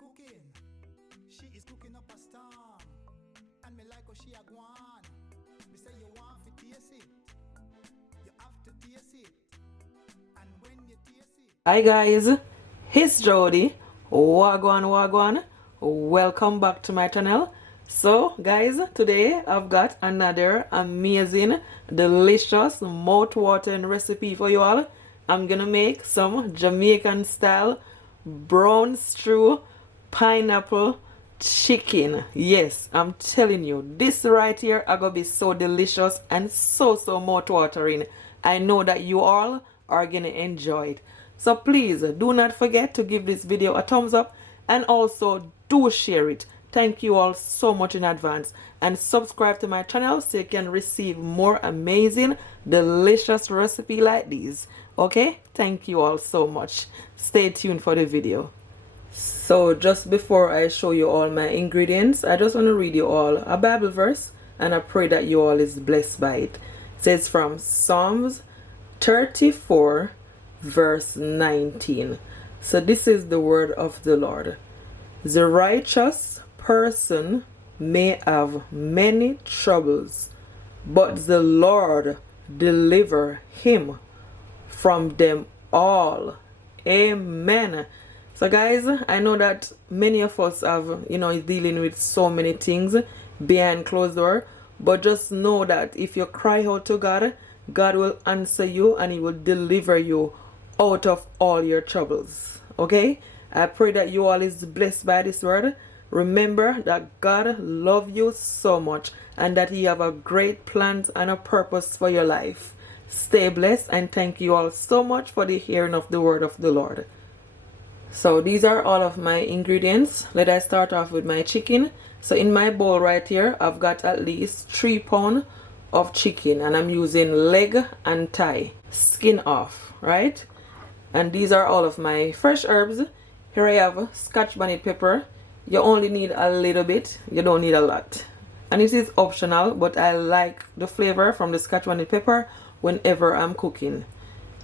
cooking. She is cooking up a storm. And me like how she a gwan. Me say you want to taste it. You have to taste it. And when you taste it. Hi guys, it's Jody. Wagwan wagwan. Welcome back to my channel. So guys, today I've got another amazing, delicious, mouth-watering recipe for you all. I'm gonna make some Jamaican style brown stew pineapple chicken. Yes, I'm telling you, this right here are gonna be so delicious and so mouth-watering. I know that you all are gonna enjoy it. So please do not forget to give this video a thumbs up and also do share it. Thank you all so much in advance, and subscribe to my channel so you can receive more amazing, delicious recipe like these. Okay, thank you all so much. Stay tuned for the video. So just before I show you all my ingredients, I just want to read you all a Bible verse, and I pray that you all is blessed by it. It says from Psalms 34 verse 19. So this is the word of the Lord. The righteous person may have many troubles, but the Lord deliver him from them all. Amen. So guys, I know that many of us have, dealing with so many things behind closed door, but just know that if you cry out to God, God will answer you and he will deliver you out of all your troubles. Okay, I pray that you all is blessed by this word. Remember that God loves you so much and that he have a great plans and a purpose for your life. Stay blessed, and thank you all so much for the hearing of the word of the Lord. So these are all of my ingredients. Let us start off with my chicken. So in my bowl right here, I've got at least 3 pounds of chicken, and I'm using leg and thigh, skin off, right? And these are all of my fresh herbs. Here I have scotch bonnet pepper. You only need a little bit, you don't need a lot. And it is optional, but I like the flavor from the scotch bonnet pepper whenever I'm cooking.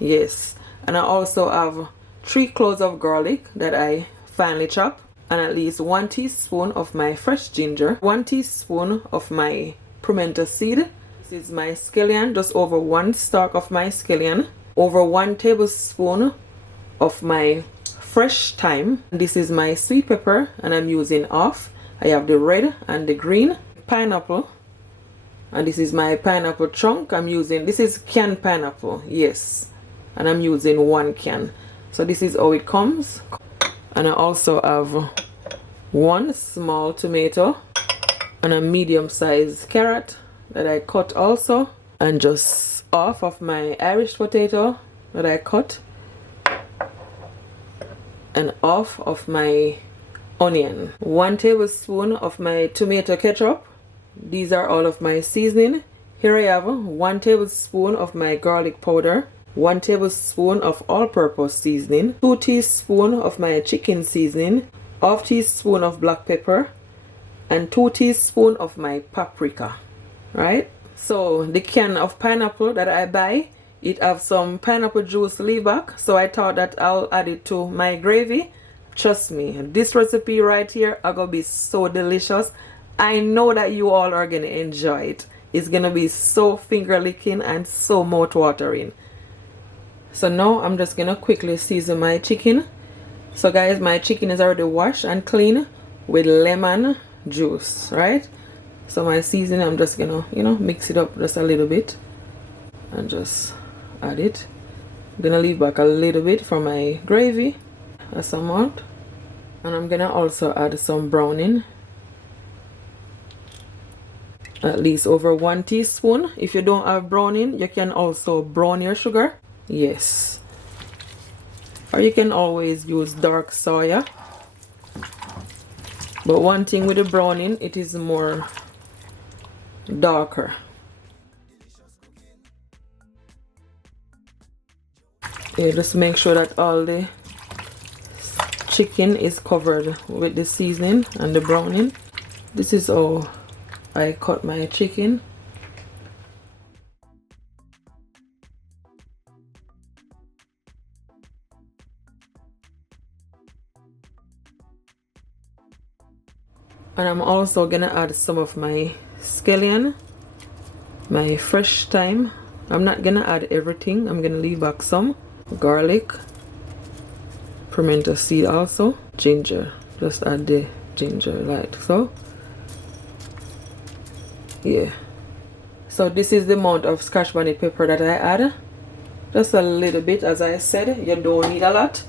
Yes. And I also have 3 cloves of garlic that I finely chop, and at least 1 teaspoon of my fresh ginger, 1 teaspoon of my pimento seed. This is my scallion, just over 1 stalk of my scallion, over 1 tablespoon of my fresh thyme. This is my sweet pepper, and I'm using off. I have the red and the green. Pineapple, and this is my pineapple chunk. I'm using, this is canned pineapple, yes, and I'm using 1 can. So this is how it comes. And I also have 1 small tomato and a medium-sized carrot that I cut also, and just half of my Irish potato that I cut, and half of my onion, 1 tablespoon of my tomato ketchup. These are all of my seasoning. Here I have 1 tablespoon of my garlic powder, 1 tablespoon of all-purpose seasoning, 2 teaspoons of my chicken seasoning, ½ teaspoon of black pepper, and 2 teaspoons of my paprika. Right? So the can of pineapple that I buy, it have some pineapple juice leave back, so I thought that I'll add it to my gravy. Trust me, this recipe right here are gonna be so delicious. I know that you all are gonna enjoy it. It's gonna be so finger licking and so mouth watering. So now I'm just gonna quickly season my chicken. So guys, my chicken is already washed and clean with lemon juice, right? So my seasoning, I'm just gonna, mix it up just a little bit and just add it. I'm gonna leave back a little bit for my gravy, that's amount. And I'm gonna also add some browning, at least over 1 teaspoon. If you don't have browning, you can also brown your sugar. Yes, or you can always use dark soya, but one thing with the browning, it is more darker. Yeah, just make sure that all the chicken is covered with the seasoning and the browning. This is how I cut my chicken. And I'm also gonna add some of my scallion, my fresh thyme. I'm not gonna add everything, I'm gonna leave back some. Garlic, pimento seed also, ginger. Just add the ginger like so. Yeah. So this is the amount of scotch bonnet pepper that I add. Just a little bit, as I said. You don't need a lot,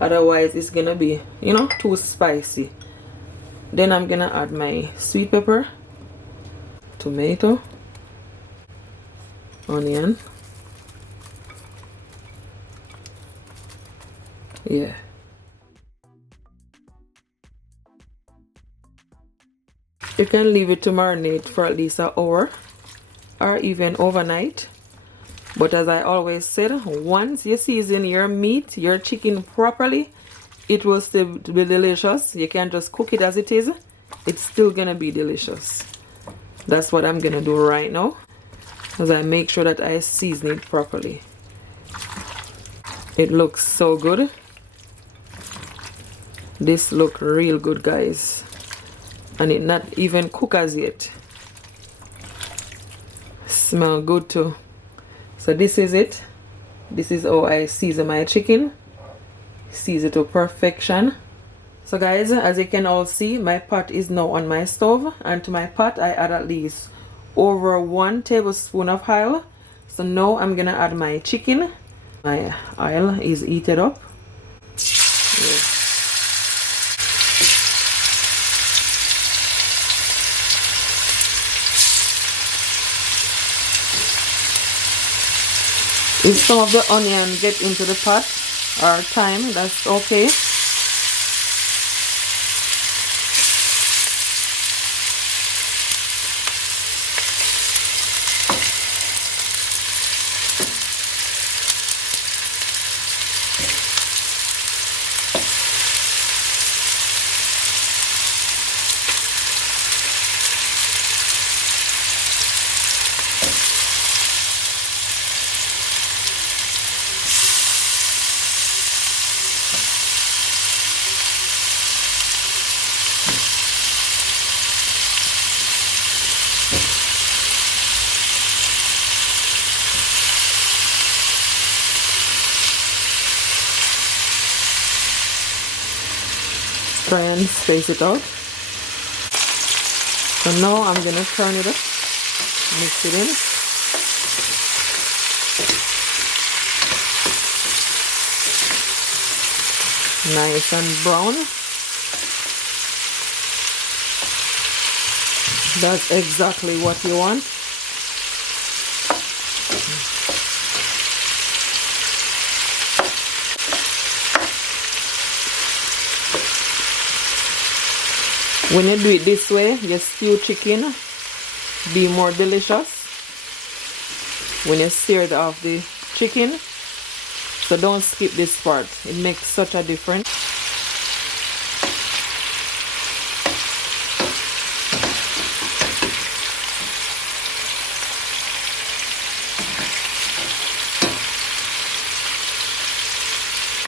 otherwise it's gonna be, you know, too spicy. Then I'm gonna add my sweet pepper, tomato, onion. Yeah. You can leave it to marinate for at least an hour or even overnight. But as I always said, once you season your meat, your chicken properly, it will still be delicious. You can't just cook it as it is. It's still gonna be delicious. That's what I'm gonna do right now, as I make sure that I season it properly. It looks so good. This look real good, guys. And it not even cook as yet. Smell good too. So this is it. This is how I season my chicken. Season to perfection. So guys, as you can all see, my pot is now on my stove, and to my pot I add at least over 1 tablespoon of oil. So now I'm gonna add my chicken. My oil is heated up. Yes. If some of the onion get into the pot or thyme, that's okay. Try and space it out. So now I'm gonna turn it up, mix it in. Nice and brown. That's exactly what you want. When you do it this way, your stewed chicken be more delicious when you sear it off the chicken. So don't skip this part, it makes such a difference.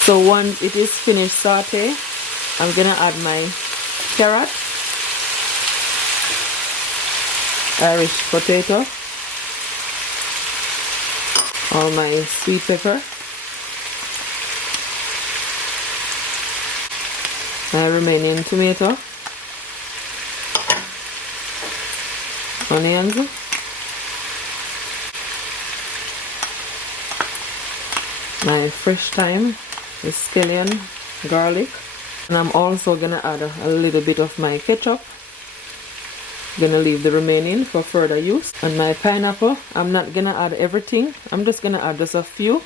So once it is finished saute, I'm gonna add my carrot, Irish potato, all my sweet pepper, my remaining tomato, onions, my fresh thyme, the scallion, garlic, and I'm also gonna add a little bit of my ketchup. Gonna leave the remaining for further use. And my pineapple, I'm not gonna add everything, I'm just gonna add just a few,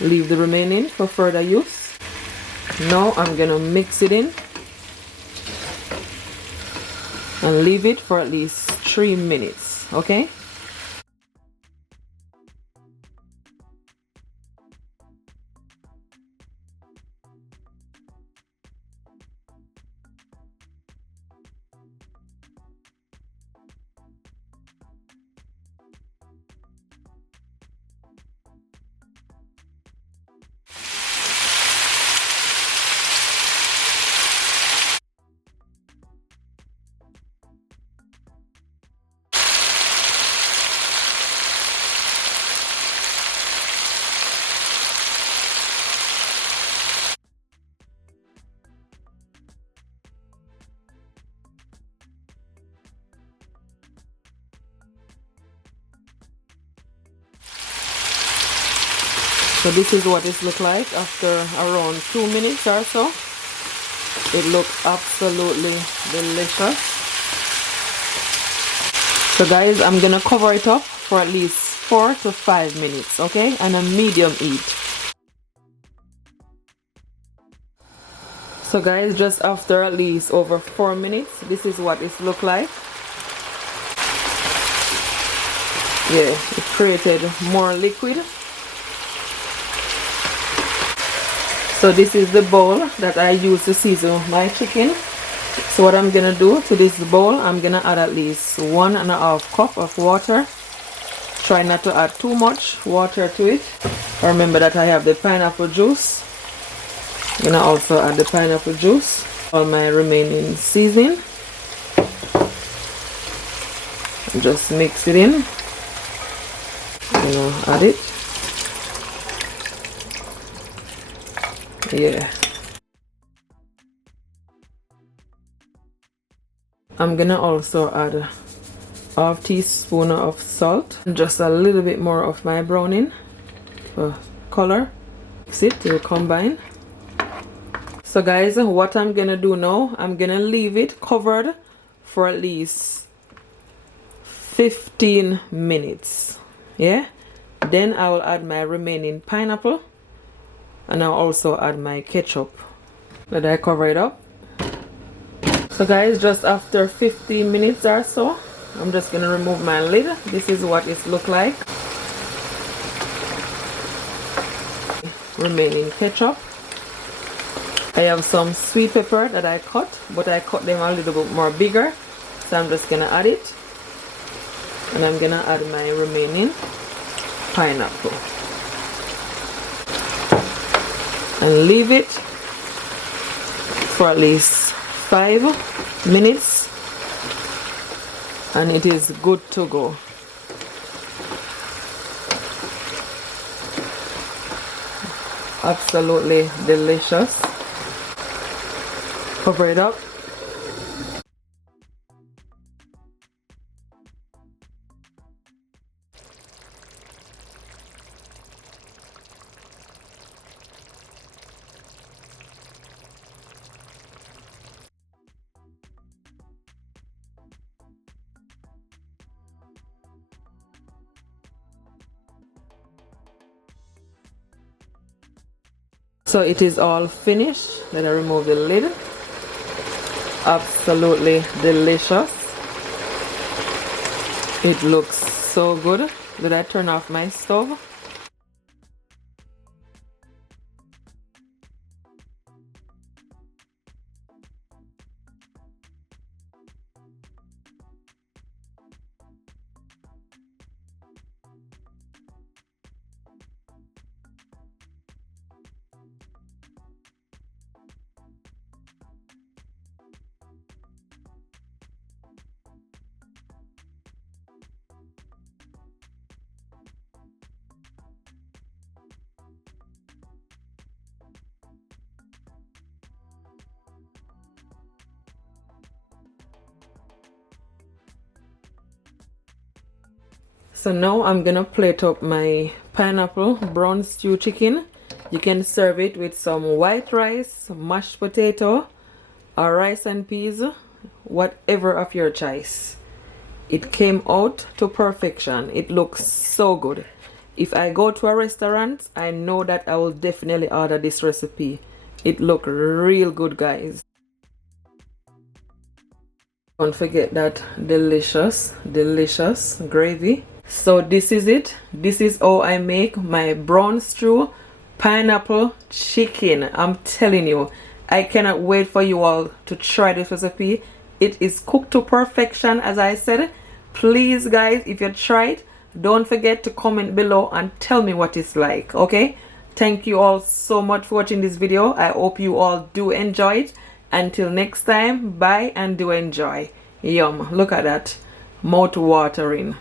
leave the remaining for further use. Now I'm gonna mix it in and leave it for at least 3 minutes, okay? So this is what it looked like after around 2 minutes or so. It looks absolutely delicious. So guys, I'm gonna cover it up for at least 4 to 5 minutes, okay? And a medium heat. So guys, just after at least over 4 minutes, this is what it looked like. Yeah, it created more liquid. So this is the bowl that I use to season my chicken. So what I'm gonna do to this bowl, I'm gonna add at least 1.5 cup of water. Try not to add too much water to it. Remember that I have the pineapple juice. I'm gonna also add the pineapple juice. All my remaining seasoning. Just mix it in. Add it. Yeah. I'm gonna also add half teaspoon of salt and just a little bit more of my browning for color. Mix it to combine. So guys, what I'm gonna do now, I'm gonna leave it covered for at least 15 minutes. Yeah, then I will add my remaining pineapple and I'll also add my ketchup. Let I cover it up. So guys, just after 15 minutes or so, I'm just gonna remove my lid. This is what it looks like. Remaining ketchup. I have some sweet pepper that I cut, but I cut them a little bit more bigger. So I'm just gonna add it. And I'm gonna add my remaining pineapple. And leave it for at least 5 minutes and it is good to go. Absolutely delicious. Cover it up. So it is all finished. Let I remove the lid. Absolutely delicious. It looks so good. Did I turn off my stove? So now I'm gonna plate up my pineapple brown stew chicken. You can serve it with some white rice, mashed potato, or rice and peas, whatever of your choice. It came out to perfection. It looks so good. If I go to a restaurant, I know that I will definitely order this recipe. It look real good, guys. Don't forget that delicious gravy. So this is it. This is how I make my brown stew pineapple chicken. I'm telling you, I cannot wait for you all to try this recipe. It is cooked to perfection, as I said. Please guys, if you try it, don't forget to comment below and tell me what it's like. Okay, thank you all so much for watching this video. I hope you all do enjoy it. Until next time, bye and do enjoy. Yum, look at that, mouth watering.